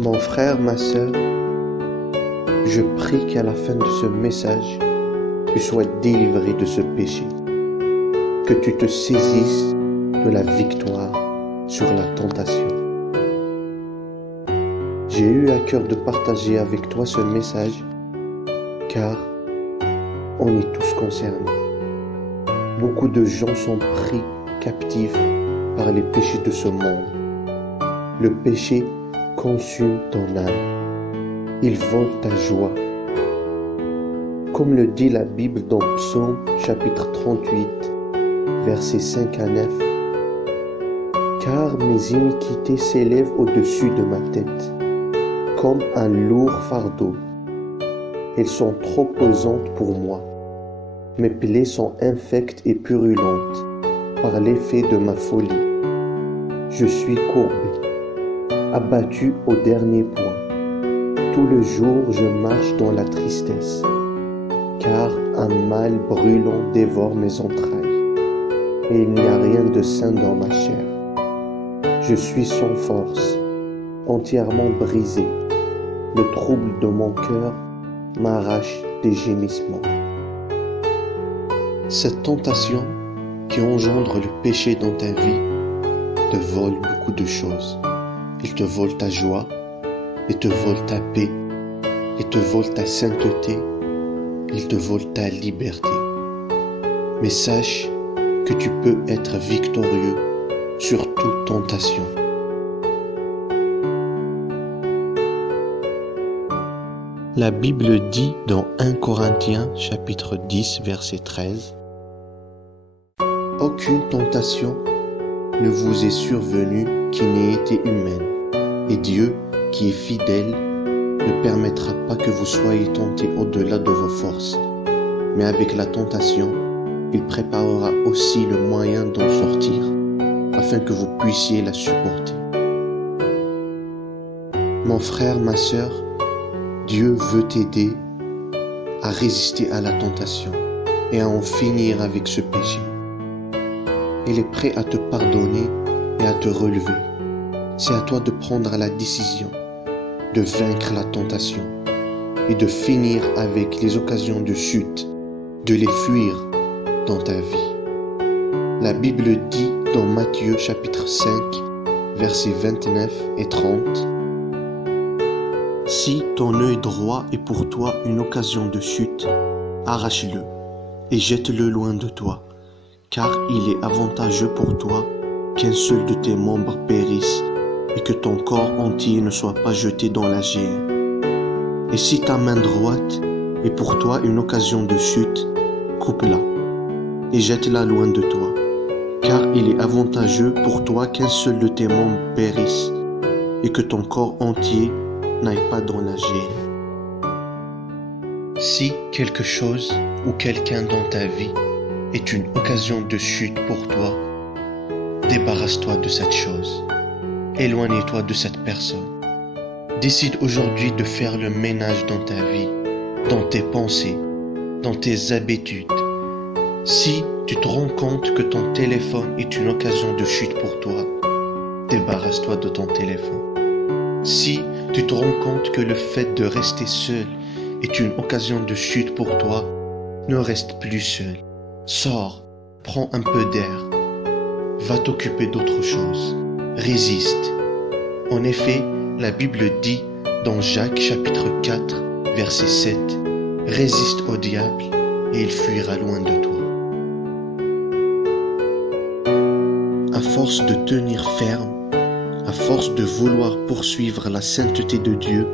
Mon frère, ma sœur, je prie qu'à la fin de ce message, tu sois délivré de ce péché, que tu te saisisses de la victoire sur la tentation. J'ai eu à cœur de partager avec toi ce message, car on est tous concernés. Beaucoup de gens sont pris captifs par les péchés de ce monde. Le péché consume ton âme. Il vole ta joie. Comme le dit la Bible dans Psaume chapitre 38, versets 5 à 9. Car mes iniquités s'élèvent au-dessus de ma tête, comme un lourd fardeau. Elles sont trop pesantes pour moi. Mes plaies sont infectes et purulentes par l'effet de ma folie. Je suis courbé, abattu au dernier point. Tout le jour, je marche dans la tristesse, car un mal brûlant dévore mes entrailles, et il n'y a rien de sain dans ma chair. Je suis sans force, entièrement brisé. Le trouble de mon cœur m'arrache des gémissements. Cette tentation qui engendre le péché dans ta vie te vole beaucoup de choses. Il te vole ta joie, il te vole ta paix, il te vole ta sainteté, il te vole ta liberté. Mais sache que tu peux être victorieux sur toute tentation. La Bible dit dans 1 Corinthiens chapitre 10 verset 13: Aucune tentation ne vous est survenue qui n'ait été humaine, et Dieu, qui est fidèle, ne permettra pas que vous soyez tentés au-delà de vos forces. Mais avec la tentation, il préparera aussi le moyen d'en sortir, afin que vous puissiez la supporter. Mon frère, ma sœur, Dieu veut t'aider à résister à la tentation et à en finir avec ce péché. Il est prêt à te pardonner et à te relever. C'est à toi de prendre la décision de vaincre la tentation et de finir avec les occasions de chute, de les fuir dans ta vie. La Bible dit dans Matthieu chapitre 5, versets 29 et 30: Si ton œil droit est pour toi une occasion de chute, arrache-le et jette-le loin de toi, car il est avantageux pour toi qu'un seul de tes membres périsse et que ton corps entier ne soit pas jeté dans la géhenne. Et si ta main droite est pour toi une occasion de chute, coupe-la et jette-la loin de toi, car il est avantageux pour toi qu'un seul de tes membres périsse et que ton corps entier n'aille pas dans la géhenne. Si quelque chose ou quelqu'un dans ta vie est une occasion de chute pour toi, débarrasse-toi de cette chose. Éloigne-toi de cette personne. Décide aujourd'hui de faire le ménage dans ta vie, dans tes pensées, dans tes habitudes. Si tu te rends compte que ton téléphone est une occasion de chute pour toi, débarrasse-toi de ton téléphone. Si tu te rends compte que le fait de rester seul est une occasion de chute pour toi, ne reste plus seul. Sors, prends un peu d'air, va t'occuper d'autre chose. Résiste. En effet, la Bible dit dans Jacques chapitre 4, verset 7, Résiste au diable et il fuira loin de toi. À force de tenir ferme, à force de vouloir poursuivre la sainteté de Dieu,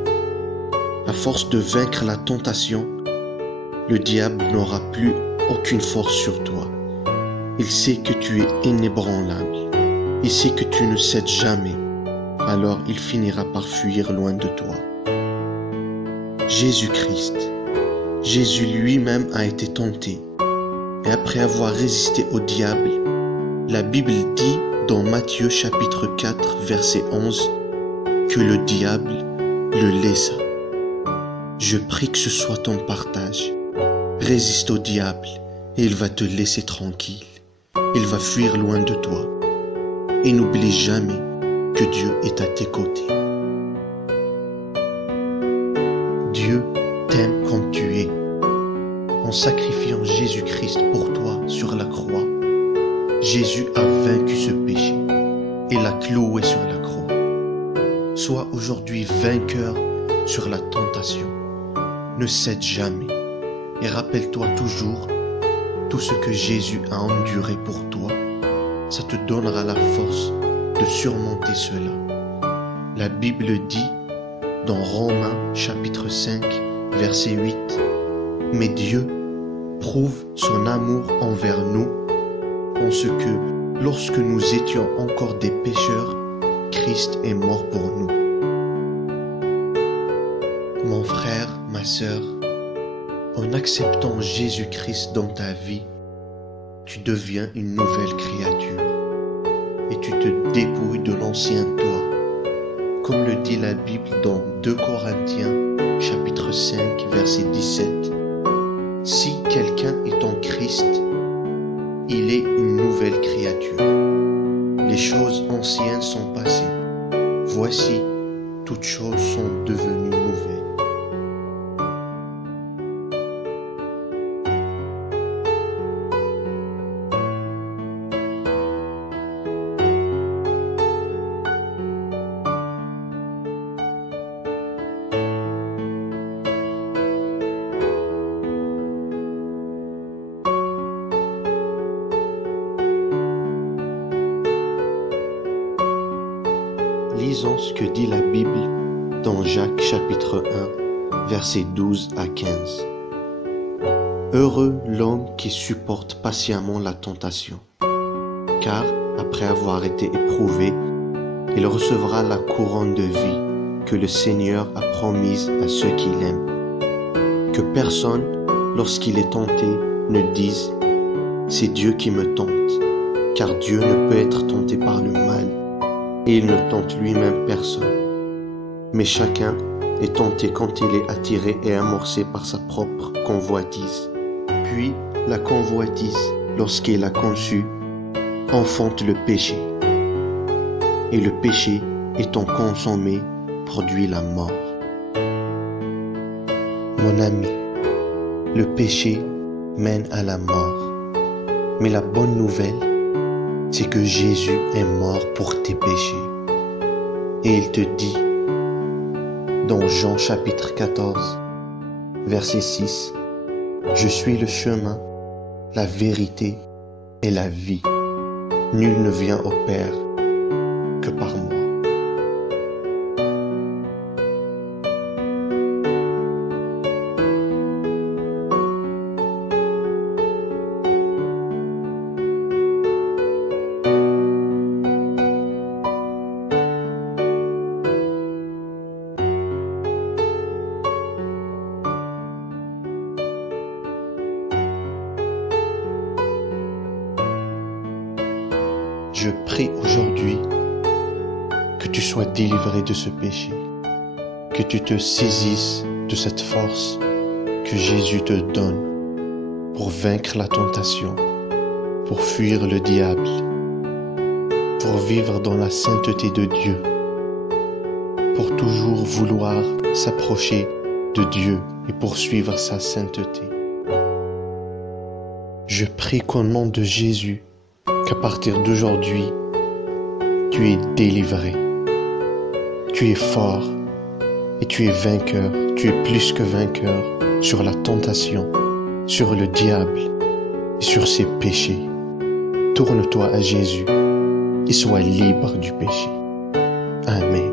à force de vaincre la tentation, le diable n'aura plus aucune force sur toi. Il sait que tu es inébranlable. Il sait que tu ne cèdes jamais. Alors il finira par fuir loin de toi. Jésus-Christ, Jésus lui-même a été tenté. Et après avoir résisté au diable, la Bible dit dans Matthieu chapitre 4, verset 11, que le diable le laissa. Je prie que ce soit ton partage. Résiste au diable et il va te laisser tranquille. Il va fuir loin de toi. Et n'oublie jamais que Dieu est à tes côtés. Dieu t'aime comme tu es. En sacrifiant Jésus-Christ pour toi sur la croix, Jésus a vaincu ce péché et l'a cloué sur la croix. Sois aujourd'hui vainqueur sur la tentation. Ne cède jamais et rappelle-toi toujours tout ce que Jésus a enduré pour toi. Ça te donnera la force de surmonter cela. La Bible dit dans Romains chapitre 5, verset 8, « Mais Dieu prouve son amour envers nous en ce que, lorsque nous étions encore des pécheurs, Christ est mort pour nous. » Mon frère, ma sœur, en acceptant Jésus-Christ dans ta vie, tu deviens une nouvelle créature et tu te dépouilles de l'ancien toi. Comme le dit la Bible dans 2 Corinthiens, chapitre 5, verset 17. Si quelqu'un est en Christ, il est une nouvelle créature. Les choses anciennes sont passées. Voici, toutes choses sont devenues nouvelles. Lisons ce que dit la Bible dans Jacques chapitre 1, versets 12 à 15. Heureux l'homme qui supporte patiemment la tentation, car après avoir été éprouvé, il recevra la couronne de vie que le Seigneur a promise à ceux qui l'aiment. Que personne, lorsqu'il est tenté, ne dise « C'est Dieu qui me tente », car Dieu ne peut être tenté par le mal, et il ne tente lui-même personne. Mais chacun est tenté quand il est attiré et amorcé par sa propre convoitise. Puis la convoitise, lorsqu'elle a conçu, enfante le péché. Et le péché, étant consommé, produit la mort. Mon ami, le péché mène à la mort. Mais la bonne nouvelle, c'est que Jésus est mort pour tes péchés. Et il te dit, dans Jean chapitre 14, verset 6, « Je suis le chemin, la vérité et la vie. Nul ne vient au Père que par moi. » Je prie aujourd'hui que tu sois délivré de ce péché, que tu te saisisses de cette force que Jésus te donne pour vaincre la tentation, pour fuir le diable, pour vivre dans la sainteté de Dieu, pour toujours vouloir s'approcher de Dieu et poursuivre sa sainteté. Je prie qu'au nom de Jésus, qu'à partir d'aujourd'hui, tu es délivré, tu es fort et tu es vainqueur, tu es plus que vainqueur sur la tentation, sur le diable et sur ses péchés. Tourne-toi à Jésus et sois libre du péché. Amen.